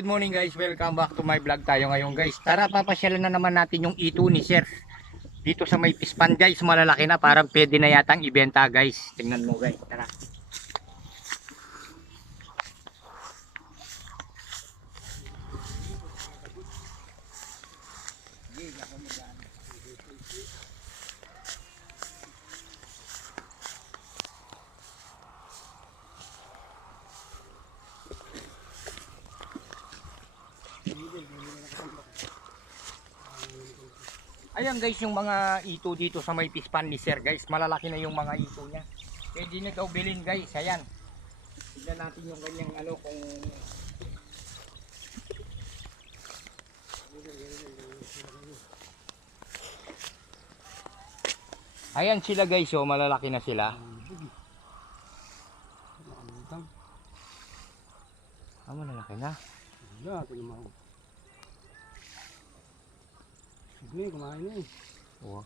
Good morning guys, welcome back to my vlog tayo ngayon guys. Tara, papasyalan na naman natin yung ito ni Sir. Dito sa may pispan guys, malalaki na, parang pwede na yatang ibenta guys. Tingnan mo guys, tara. Ayan guys, yung mga ito dito sa may pispan ni Sir guys, malalaki na yung mga ito niya. Pwede na daw bilhin guys, ayan. Tignan natin yung kanyang ano kung... Ayan sila guys, oh, malalaki na sila. Ah, malalaki na. Oh.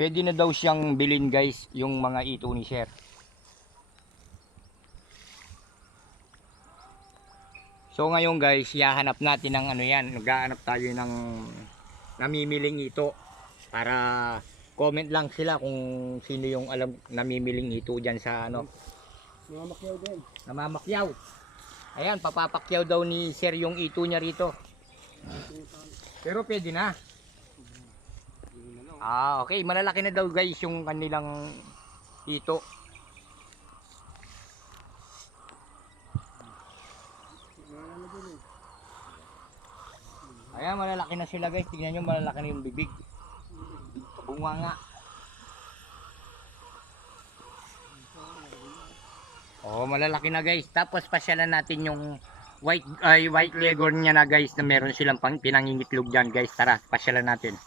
Pwede na daw siyang bilhin guys, yung mga ito ni Sir. So ngayon guys, hahanap natin ng ano yan, naghahanap tayo ng namimiling ito. Para comment lang sila kung sino yung alam namimiling ito dyan sa ano. Namamakyaw din. Namamakyaw. Ayan, papapakyaw daw ni Sir yung ito niya rito. Pero pwede na. Ah, okay. Malalaki na daw guys yung kanilang ito. Ayan, malalaki na sila guys. Tingnan nyo, malalaki na yung bibig. Bunga nga. Oh, malalaki na guys. Tapos pasyalan natin yung white leghorn niya na guys, na meron silang pinangingitlog dyan guys. Tara, pasyalan natin.